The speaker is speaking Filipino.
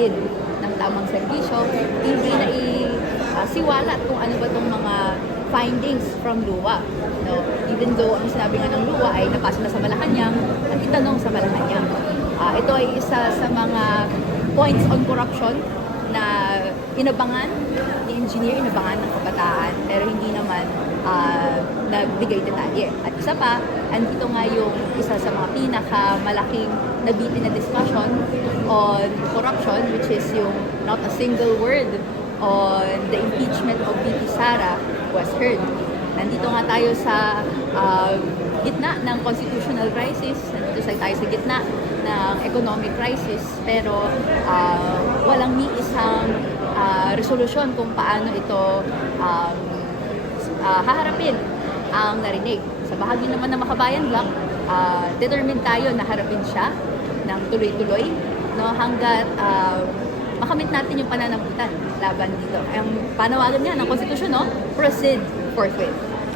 natin ng tamang serbisyo, hindi na siwalat kung ano ba itong mga findings from LUWA. No? Even though ang sinabi nga ng LUWA ay napasa na sa Malacanang at itanong sa Malacanang. Ito ay isa sa mga points on corruption na inabangan ni engineer, inabangan ng kabataan, pero hindi naman nagbigay detalye. At isa pa, andito nga yung isa sa mga pinakamalaking nabitin na discussion on corruption, which is yung not a single word on the impeachment of VP Sara was heard. Nandito nga tayo sa gitna ng constitutional crisis, nandito tayo sa gitna ng economic crisis, pero walang ni isang resolusyon kung paano ito haharapin ang narinig. Sa bahagi naman ng Makabayan Bloc, determined tayo na harapin siya ng tuloy-tuloy, no, hanggat makamit natin yung pananagutan laban dito. Ang panawagan nga ng konstitusyon, no, proceed forthwith.